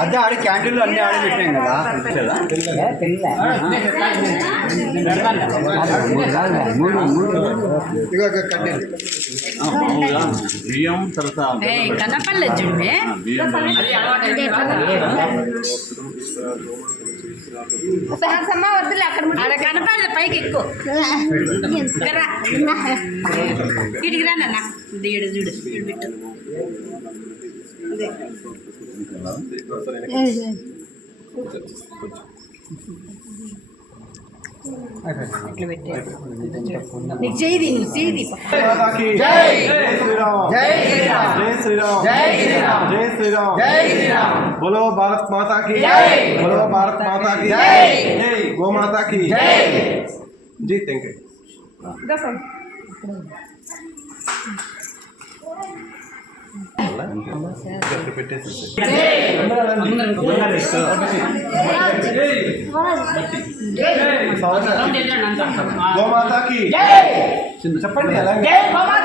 అదే ఆడి క్యాంటీన్లు అన్ని ఆడి పెట్టాం కదా. బియ్యం తర్వాత సమ్మా వద్దులే అక్కడ అక్కడ కనపడదు పైకి ఎక్కువ. ఇటుకి రానన్నా దీడు చూడు బిట్టు ఇట్లా పెట్టే. నీకు చేయి చేయి श्री राम जय श्री राम जय श्री राम जय श्री राम बोलो भारत माता की। जय। बोलो भारत माता की। जय। गो माता की। जय। जी थैंक यू గోమాత की। చెప్పండి గోమాత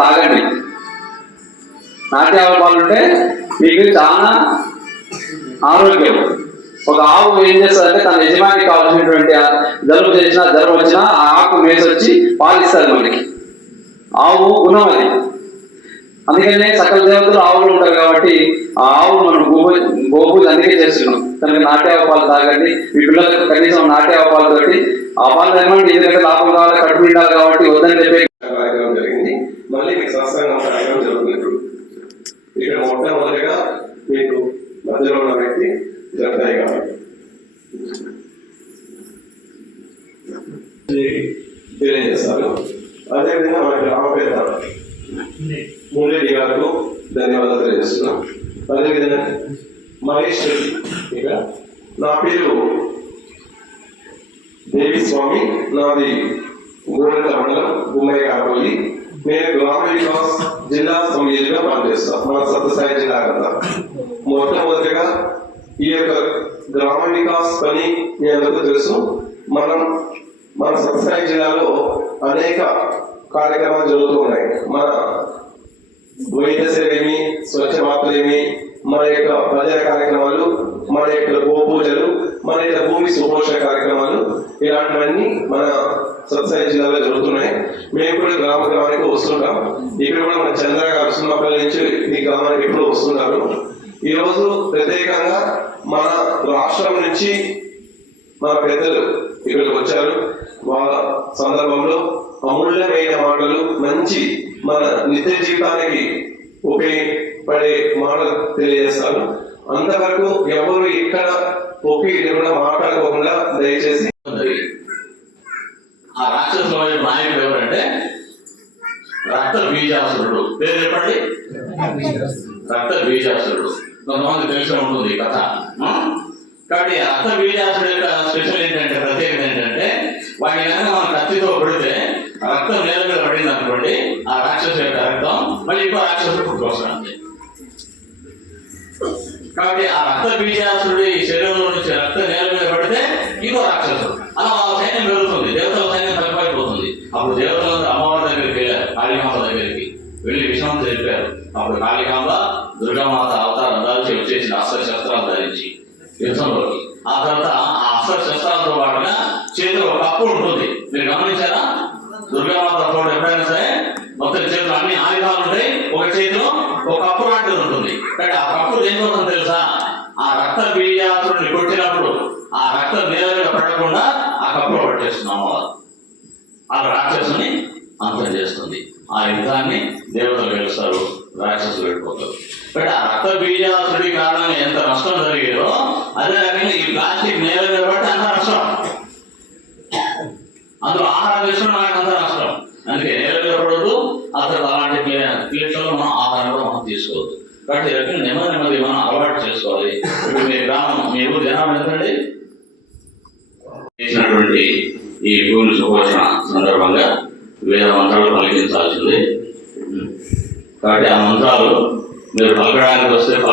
తాగండి నాట్యాల పాలు ఉంటే మీకు చాలా ఆరోగ్యం. ఒక ఆవు ఏం చేస్తుందంటే తన యజమానికి కావాల్సినటువంటి జలుబు చేసినా జ్వరం వచ్చినా ఆ ఆకు మేసి వచ్చి పాలిస్తారు మనకి ఆవు గుణం అది. అందుకనే సకల దేవతలు ఆవులు ఉంటారు కాబట్టి ఆ ఆవు మనం గోపు గోపూజ అందుకే చేస్తున్నాం. కనుక నాట్యావ పాలు తాగండి. మీ పిల్లలకు కనీసం నాట్యావ పాలు తోటి ఆ పాలు తాగండి ఎందుకంటే లాభం కావాలి కడుపు నిండాలి కాబట్టి వద్దని చెప్పి కార్యక్రమం జరిగింది. మళ్ళీ మీకు సత్సంగం కార్యక్రమం జరుగుతుంది. ఇక్కడ మొట్టమొదటిగా మీకు మధ్యలో ఉన్న వ్యక్తి జరుగుతాయిగా గారు తెలియజేస్తారు అదేవిధంగా మన గ్రామ పేద మురళి గారికి ధన్యవాదాలు తెలియజేస్తున్నాం అదేవిధంగా మహేష్ రెడ్డి ఇక నా పేరు దేవి స్వామి నాది గోడెల మండలం గుమ్మయ్య కాపల్లి నేను గ్రామ వికాస్ జిల్లా సమితిగా పనిచేస్తాను మన సత్యసాయి జిల్లా కదా మొట్టమొదటిగా ఈ యొక్క గ్రామ వికాస్ పని మీ అందరికీ తెలుసు మనం మన జిల్లాలో అనేక కార్యక్రమాలు జరుగుతూ ఉన్నాయి. మన వైద్య సేవేమి స్వచ్ఛ వార్తలేమి మన యొక్క ప్రజల కార్యక్రమాలు మన యొక్క గోపూజలు మన యొక్క భూమి సుపోషణ కార్యక్రమాలు ఇలాంటివన్నీ మన సత్సాయి జిల్లాలో జరుగుతున్నాయి. మేము కూడా గ్రామ గ్రామానికి వస్తుంటాం. ఇక్కడ కూడా మన చంద్ర గారు సున్నపల్లి నుంచి ఈ గ్రామానికి ఎప్పుడు వస్తున్నారు ఈ రోజు ప్రత్యేకంగా మన రాష్ట్రం నుంచి మన పెద్దలు ఇక్కడికి వచ్చారు వాళ్ళ సందర్భంలో అమూల్యమైన మాటలు మంచి మన నిత్య జీవితానికి ఉపయోగపడే మాటలు తెలియజేస్తాను. అంతవరకు ఎవరు ఇక్కడ ఒకే కూడా మాట్లాడుకోకుండా దయచేసి ఆ రాక్షసుల నాయకుడు ఎవరంటే రక్త బీజాసురుడు. పేరు చెప్పండి? రక్త బీజాసురుడు. కొంతమంది తెలిసి ఉంటుంది ఈ కథ. కాబట్టి రక్త బీజాసురుడు యొక్క స్పెషల్ ఏంటంటే ప్రత్యేకత ఏంటంటే వాడి కనుక మనం కత్తితో కొడితే రక్తం నేల మీద పడింది అనుకోండి ఆ రాక్షసు యొక్క రక్తం మళ్ళీ ఇంకో రాక్షసుడు పుట్టుకొస్తాడు కాబట్టి ఆ రక్త బీజాసుడి శరీరంలో నుంచి రక్తం నేల మీద పడితే ఇంకో రాక్షసుడు అలా వాళ్ళ సైన్యం పెరుగుతుంది దేవతల సైన్యం తగ్గిపోతుంది అప్పుడు దేవతలందరూ అమ్మవారి దగ్గరికి వెళ్ళారు కాళీమాత దగ్గరికి వెళ్ళి విషయం తెలిపారు అప్పుడు కాళికాంబ దుర్గామాత అవతారం దాల్చి వచ్చేసిన అస్త్ర శస్త్రాలు ధరించి యుద్ధంలోకి ఆ తర్వాత ఆ అస్త్ర శస్త్రాలతో పాటుగా చేతిలో ఒక కప్పు ఉంటుంది మీరు గమనించారా దుర్గామాత తోడు ఎప్పుడైనా సరే మొత్తం చేతిలో అన్ని ఆయుధాలు ఉంటాయి ఒక చేతిలో ఒక కప్పు లాంటిది ఉంటుంది కానీ ఆ కప్పు దేనికోసం తెలుసా ఆ రక్త బీజాసురుని కొట్టినప్పుడు ఆ రక్తం నేల మీద పడకుండా ఆ కప్పులో పట్టేస్తుంది అమ్మవారు ఆ రాక్షసుని అంతం చేస్తుంది. ఆ యుద్ధాన్ని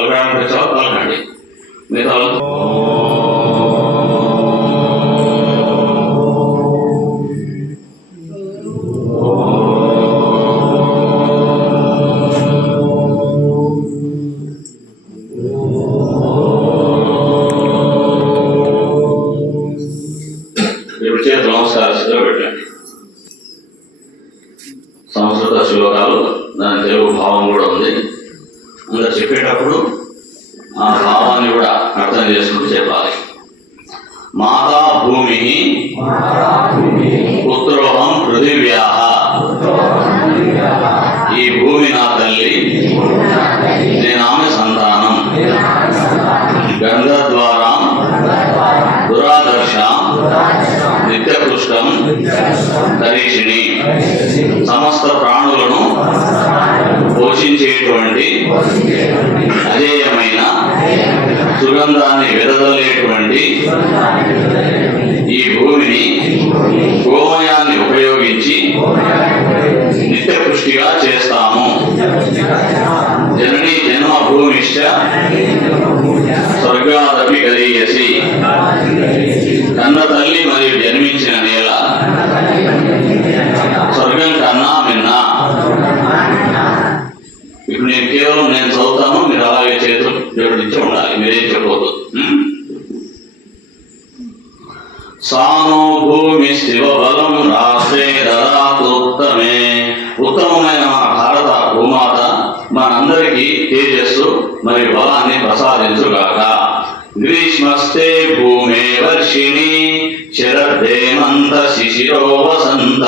పలకడానికి వస్తే పలకడానికి వచ్చావా పలకండి మిగతా పుత్రోహం పృథివ్యా ఈ భూమి నా తల్లి. నేను ఆమె సంతానం. గంధద్వారా దురాదర్శ నిత్యకృష్టం కరీషిణి సమస్త ప్రాణులను పోషించేటువంటి అజేయమైన సుగంధాన్ని విడదలేటువంటి ఈ భూమిని గోమయాన్ని ఉపయోగించి నిత్యపుష్టిగా చేస్తాము. జనని జన్మ భూమిష్ట స్వర్గాదపి గరీయసి కన్న తల్లి మరియు జన్మించిన గ్రీష్మస్తే భూమే వర్షిణి శరద్ధేమంత శిశిరో వసంత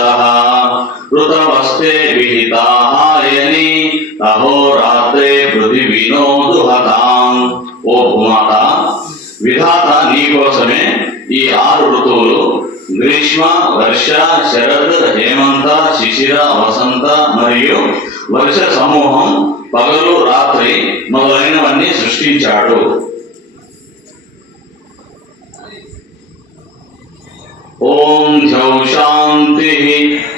ఋతవస్తే విహితాహాయని అహోరాత్రే పృథి వినోదుహతాం ఓ భూమాత విధాత నీకోసమే ఈ ఆరు ఋతువులు గ్రీష్మ వర్ష శరద్ హేమంత శిశిర వసంత మరియు వర్ష సమూహం పగలు రాత్రి మొదలైనవన్నీ సృష్టించాడు. ఓం ఝౌ శాంతి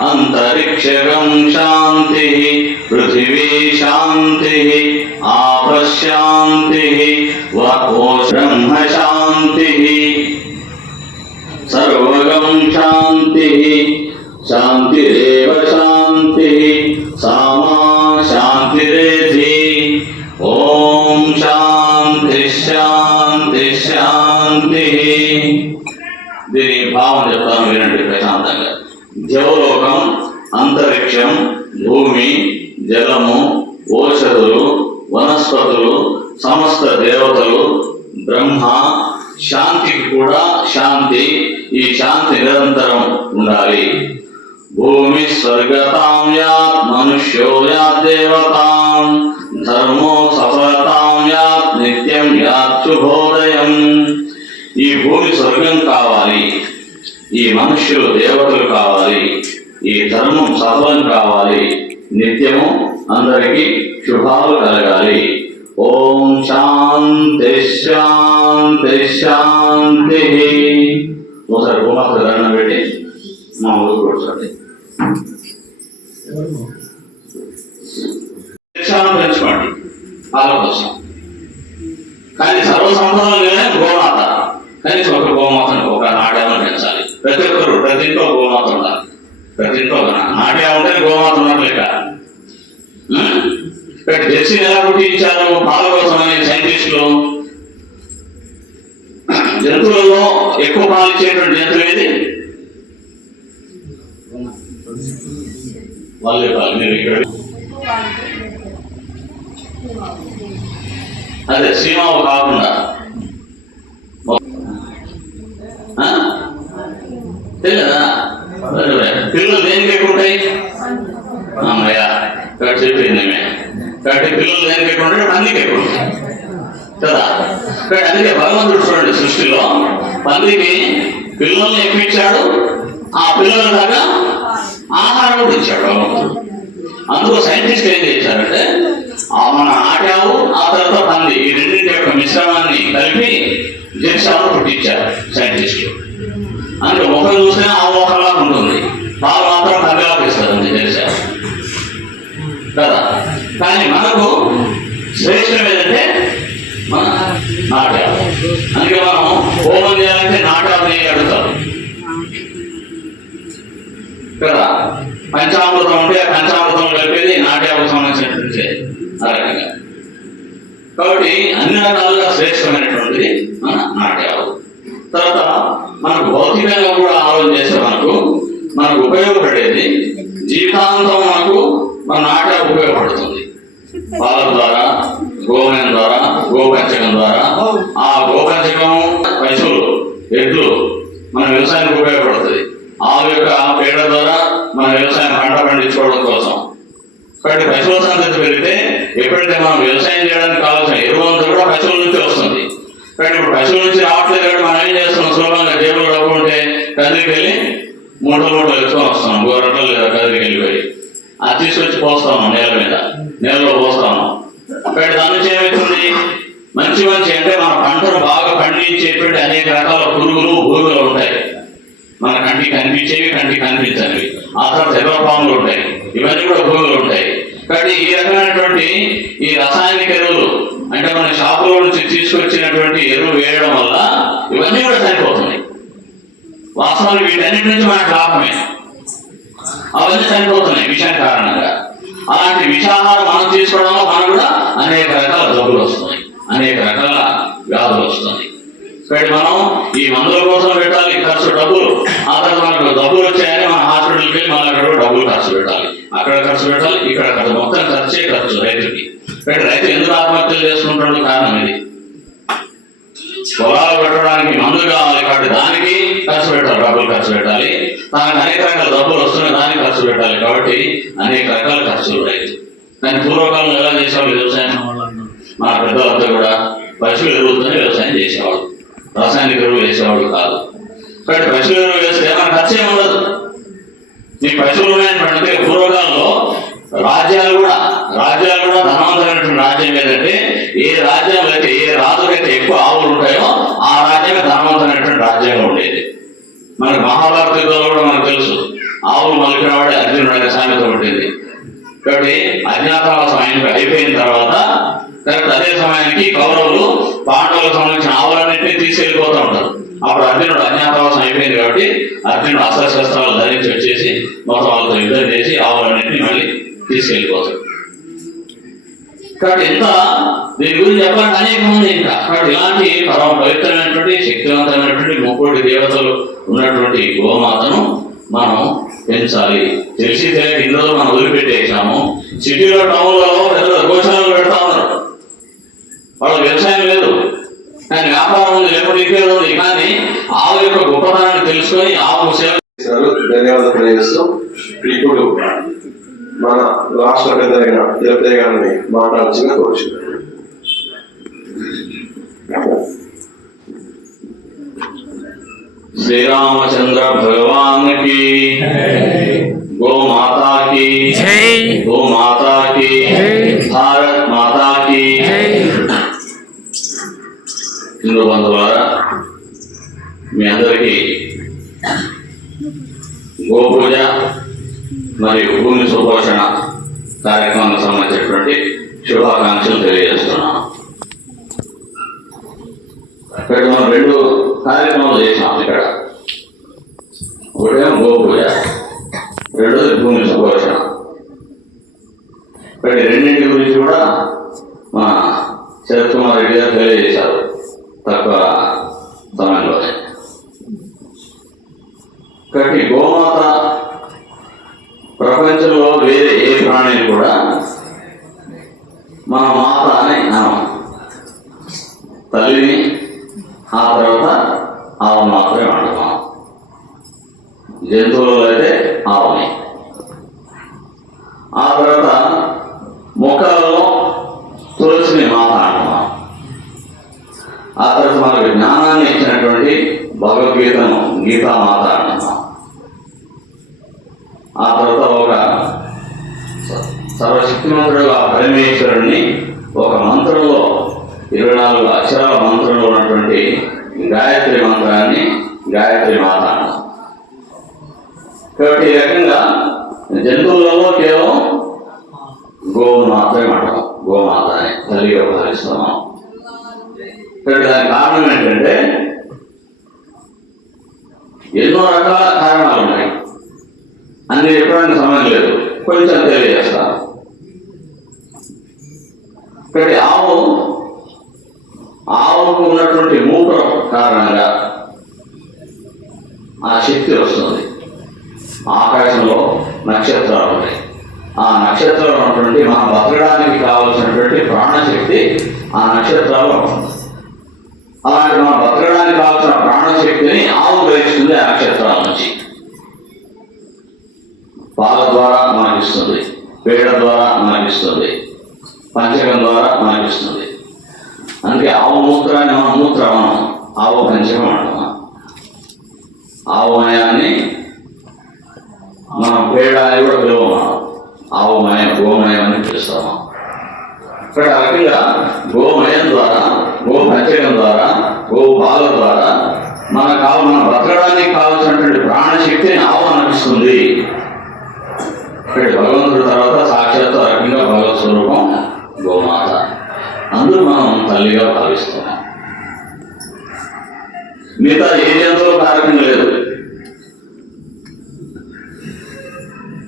అంతరిక్షగం శాంతి పృథివీ శాంతి ఆపశాంతి వో బ్రహ్మ దేవతలు బ్రహ్మ శాంతికి కూడా శాంతి ఈ శాంతి నిరంతరం ఉండాలి. భూమి స్వర్గతాం యాత్ మనుష్యో యాత్ దేవతాం ధర్మో సఫలతాం యాత్ నిత్యం యాత్ శుభోదయం. ఈ భూమి స్వర్గం కావాలి ఈ మనుష్యులు దేవతలు కావాలి ఈ ధర్మం సఫలం కావాలి నిత్యము అందరికీ శుభాలు కలగాలి. ఓం శాంతి శాంతి శాంతి ఒకసారి భూమాత దండం పెట్టి మా ఊరు కూర్చోండి పాల కోసం కానీ సర్వసంపదలుగానే గోమాత కనీసం ఒక గోమాతను ఒక నాట్యాలను పెంచాలి ప్రతి ఒక్కరు ప్రతి ఇంట్లో గోమాత ఉండాలి ప్రతి ఇంట్లో ఒక నా- నాట్యం ఉంటే గోమాత ఉన్నట్లు లెక్క ఉం? ఇక్కడ జెర్సీ ఎలా పుట్టించారు పాల కోసం అనే సైంటిస్టులు జంతువులలో ఎక్కువ పాలు ఇచ్చేటువంటి జంతువు ఏది వాళ్ళే పాలు మీరు ఇక్కడ అదే సీమావు కాకుండా. తెలియదా పిల్లలు దేనికి ఎక్కువ ఉంటాయి? అమ్మయ్యా ఇక్కడ చెప్పింది కాబట్టి పిల్లలు దేనికి ఎక్కువ ఉంటాయి? పందికి ఎక్కువ ఉంటాయి. కదా? ఇక్కడ అందుకే భగవంతుడు చూడండి సృష్టిలో. పందికి పిల్లల్ని ఎక్కువ ఇచ్చాడు. ఆ పిల్లల దాకా ఆహారం కూడా ఇచ్చాడు భగవంతుడు. అందులో సైంటిస్ట్ ఏం చేశారంటే మన ఆటావు ఆ తర్వాత పంది. ఈ రెండింటి యొక్క మిశ్రమాన్ని కలిపి జెర్సాలు పుట్టించారు సైంటిస్టులు అందుకే ఒకరు చూస్తే ఆ ఒకలా ఉంటుంది. పాలు మాత్రం పందిలా ఇస్తుంది జెర్సా కదా? కానీ మనకు శ్రేష్టం ఏదంటే మన నాట్యాలు. అందుకే మనం హోమం చేయాలంటే నాటాలని అడుగుతారు కదా? పంచామృతం ఉంటే ఆ పంచామృతం కలిపేది నాట్యాలకు సంబంధించినటువంటి ఆ రకంగా కాబట్టి అన్ని రకాలుగా శ్రేష్టమైనటువంటిది మన నాట్యాలు. తర్వాత మనకు భౌతికంగా కూడా ఆలోచన చేస్తే మనకు మనకు ఉపయోగపడేది జీవితాంత మనకు మన నాట్యం ఉపయోగపడుతుంది పాల ద్వారా గోమయం ద్వారా గోపంచకం ద్వారా ఆ గోపంచకం పశువులు ఎడ్లు మన వ్యవసాయానికి ఉపయోగపడుతుంది ఆవు యొక్క పేడ ద్వారా మన వ్యవసాయం పంట పండించుకోవడం కోసం కాబట్టి పశువుల సంతతి పెరిగితే ఎప్పుడైతే మనం వ్యవసాయం చేయడానికి కావాల్సిన ఎరువు అంతా కూడా పశువుల నుంచి వస్తుంది కాబట్టి ఇప్పుడు పశువుల నుంచి రావట్లేదు కాబట్టి మనం ఏం చేస్తున్నాం సులభంగా జేబులు డబ్బు ఉంటే కదిరికి వెళ్ళి మూటలు మూటలు ఎత్తుకొని వస్తున్నాం గోరటలు లేదా కదిరికి వెళ్ళిపోయి అది తీసుకొచ్చి పోస్తాము నేల మీద నేలలో పోస్తాము కాబట్టి దాని ఏమవుతుంది మంచి మంచి అంటే మన పంటను బాగా పండించేటువంటి అనేక రకాల పురుగులు భూమిలో ఉంటాయి. మన కంటికి కనిపించేవి కంటికి కనిపించనివి. ఆ తర్వాత ఎర్ర ఉంటాయి. ఇవన్నీ కూడా భూమిలో ఉంటాయి. కాబట్టి ఈ రకమైనటువంటి ఈ రసాయనిక ఎరువులు అంటే మన షాపులో నుంచి తీసుకొచ్చినటువంటి ఎరువు వేయడం వల్ల ఇవన్నీ కూడా చనిపోతున్నాయి వాస్తవానికి వీటన్నిటి నుంచి మనకు లాభమే. అవన్నీ చనిపోతున్నాయి విషయం కారణంగా. అలాంటి విషాహారం మనం తీసుకోవడం వల్ల మనకు కూడా అనేక రకాల జబ్బులు వస్తున్నాయి. అనేక రకాల వ్యాధులు వస్తున్నాయి. మనం ఈ మందుల కోసం పెట్టాలి ఖర్చు డబ్బులు. ఆ తర్వాత మనకు డబ్బులు వచ్చాయని మన హాస్పిటల్కి వెళ్ళి మళ్ళీ అక్కడ డబ్బులు ఖర్చు పెట్టాలి. అక్కడ ఖర్చు పెట్టాలి ఇక్కడ ఖర్చు. మొత్తం ఖర్చే ఖర్చు రైతుకి రైతు ఎందుకు ఆత్మహత్యలు చేసుకుంటాడు కారణం ఇది. పొలాలు పెట్టడానికి మందులు కావాలి కాబట్టి దానికి ఖర్చు పెట్టాలి డబ్బులు ఖర్చు పెట్టాలి. నాకు అనేక రకాల డబ్బులు వస్తున్నాయి దానికి ఖర్చు పెట్టాలి. కాబట్టి అనేక రకాల ఖర్చులు ఉన్నాయి. కానీ పూర్వకాలంలో ఎలా చేసేవాళ్ళు? వ్యవసాయం మా పెద్దలంతా కూడా పశువులు ఎరువులతోనే వ్యవసాయం చేసేవాళ్ళు. రసాయనిక ఎరువులు వేసేవాళ్ళు కాదు. కాబట్టి పశువుల ఎరువు వేస్తే మన ఖర్చు ఏమి ఉండదు. మీ పశువులు ఉన్నాయంటే పూర్వకాలంలో రాజ్యాలు కూడా రాజ్యాలు కూడా ధనవంతమైనటువంటి రాజ్యం ఏంటంటే ఏ రాజ్యాలు అయితే ఏ రాజులైతే ఎక్కువ ఆవులు ఉంటాయో ఆ రాజ్యమే ధనవంతమైనటువంటి రాజ్యంగా ఉండేది. మరి మహాభారత యుద్ధంలో కూడా మనకు తెలుసు. ఆవులు మలికినవాడే అర్జునుడు అనే సామెత ఉంటుంది కాబట్టి అజ్ఞాతవాసం ఆయన అయిపోయిన తర్వాత కరెక్ట్ అదే సమయానికి కౌరవులు పాండవులకు సంబంధించిన ఆవులన్నింటినీ తీసుకెళ్ళిపోతూ ఉంటారు. అప్పుడు అర్జునుడు అజ్ఞాతవాసం అయిపోయింది కాబట్టి అర్జునుడు అస్త్రశస్త్రాలు ధరించి వచ్చేసి మొత్తం వాళ్ళతో యుద్ధం చేసి ఆవులన్నింటినీ మళ్ళీ తీసుకెళ్ళిపోతాడు. కాబట్టి ఇంత దీని గురించి చెప్పాలంటే అనేక మంది ఇంకా. ఇలాంటి పరమ పవిత్రమైనటువంటి శక్తివంతమైనటువంటి ముక్కోటి దేవతలు ఉన్నటువంటి గోమాతను మనం పెంచాలి. తెలిసి తెలియక ఇందులో మనం వదిలిపెట్టేసాము సిటీలో టౌన్లలో పెద్ద గోశాలలో పెడతా ఉన్నారు. వాళ్ళ వ్యవసాయం లేదు. కానీ వ్యాపారం ఉంది లేకపోతే ఇంకే ఉంది. కానీ ఆవు యొక్క గొప్పతనాన్ని తెలుసుకొని ఆవు సేవ చేశారు. ధన్యవాదాలు తెలియజేస్తూ ఇప్పుడు మన రాష్ట్ర పెద్దలైన అయిన గారిని మాట్లాడాల్సిందిగా కోరుచున్నాను. శ్రీరామచంద్ర భగవాన్ కి గో మాతా की गो माता की భారత్ మాతా की హిందూ బంధువులారా మీ అందరికీ గోపూజ మరియు భూమి సుపోషణ కార్యక్రమానికి సంబంధించినటువంటి శుభాకాంక్షలు తెలియజేస్తున్నాను ఇక్కడ రెండింటి గురించి కూడా మా శరత్ కుమార్ రెడ్డి గారు తెలియజేశారు తక్కువ సమయంలోనే కాబట్టి గోమాత ప్రపంచంలో వేరే ఏ ప్రాణిని కూడా మన మాత అని అనం తల్లిని ఆ తర్వాత ఆవు మాత్రమే అంటున్నాం జంతువులలో అయితే ఆవుని. ఆ తర్వాత మొక్కలలో తులసిని మాత అంటున్నాం ఆ తర్వాత మనకు జ్ఞానాన్ని ఇచ్చినటువంటి భగవద్గీతను గీతామాత ఆ తర్వాత ఒక సర్వశక్తిమంతుడుగా పరమేశ్వరుణ్ణి ఒక మంత్రంలో ఇరవై నాలుగు అక్షరాల మంత్రంలో ఉన్నటువంటి గాయత్రి మంత్రాన్ని గాయత్రి మాత కాబట్టి ఈ రకంగా జంతువులలో కేవలం గోవు మాత్రమే అంటాం గోమాత అని తల్లిగా భావిస్తున్నాం ఇక్కడ కారణం ఏంటంటే ఎన్నో రకాల కారణాలు ఉన్నాయి. అన్ని చెప్పడానికి సమయం లేదు. కొంచెం తెలియజేస్తాను ఇక్కడ ఆవు ఆవుకు ఉన్నటువంటి మూత్రం కారణంగా ఆ శక్తి వస్తుంది. ఆకాశంలో నక్షత్రాలు ఉన్నాయి. ఆ నక్షత్రాలు ఉన్నటువంటి మనం బతకడానికి కావలసినటువంటి ప్రాణశక్తి ఆ నక్షత్రాలు ఉంటుంది. అలాంటి మనం బతకడానికి కావాల్సిన ప్రాణశక్తిని ఆవు గ్రహిస్తుంది ఆ నక్షత్రాల నుంచి. పాల ద్వారా మనకిస్తుంది పేడ ద్వారా మనకిస్తుంది పంచకం ద్వారా మనకిస్తుంది. అందుకే ఆవు మూత్రాన్ని మనం మూత్రం అనం ఆవు పంచకం అంటాం. ఆవు మయాన్ని మనం పేడ అని కూడా పిలువం ఆవు మయం గోమయం అని పిలుస్తాము ఇక్కడ ఆ రకంగా గోమయం ద్వారా గో పంచకం ద్వారా గో పాల ద్వారా మనకు కావ మన బతకడానికి కావాల్సినటువంటి ప్రాణశక్తిని ఆవు అనిపిస్తుంది ఇక్కడ భగవంతుడి తర్వాత సాక్షాత్ ఆ రకంగా భగవత్ స్వరూపం గోమాత అందుకు మనం తల్లిగా భావిస్తున్నాం మిగతా ఏ జంతువులు కారకం లేదు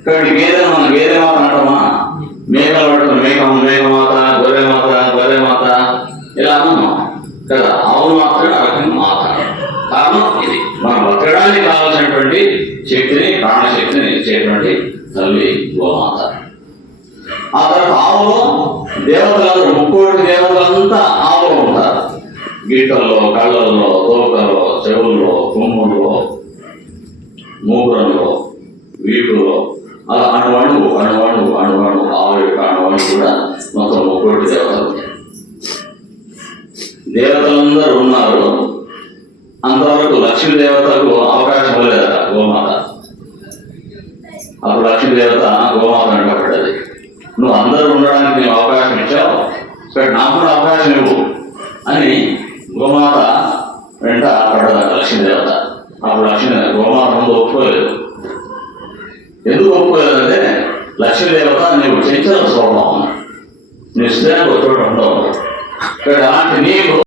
కాబట్టి గేదెను మనం గేదె మాత అంటామా మేకలు మేఘం మేక మేకమాత గొర్రె మాత గొర్రె మాత ఇలా అన్నాం కదా ఆవును మాత్రమే ఆ రకంగా మాత. కారణం ఇది. మనం బతకడానికి కావాల్సినటువంటి శక్తిని ప్రాణశక్తిని ఇచ్చేటువంటి తల్లి గోమాత. ఆ తర్వాత ఆవులో దేవతలందరూ ముక్కోటి దేవతలంతా ఆవులో ఉంటారు. గీటల్లో కళ్ళల్లో తోకలో చెవుల్లో కొమ్ముల్లో మూకురంలో కూడా మొత్తం ముక్కోటి దేవతలు దేవతలందరూ ఉన్నారు. అంతవరకు లక్ష్మీ దేవతకు అవకాశం లేదా గోమాత. అప్పుడు లక్ష్మీ దేవత గోమాత అంటపడ్డది నువ్వు అందరూ ఉండడానికి నీకు అవకాశం ఇచ్చావు. ఇక్కడ నాకు కూడా అవకాశం ఇవ్వు అని గోమాత వెంట పడ్డదట లక్ష్మీదేవత. అప్పుడు లక్ష్మీ గోమాత ముందు ఒప్పుకోలేదు. ఎందుకు ఒప్పుకోలేదంటే లక్ష్మీదేవత నీవు చంచల స్వభావం. నీ స్త్రీలకు ఒక చోట ఉండవు ఇక్కడ అలాంటి నీకు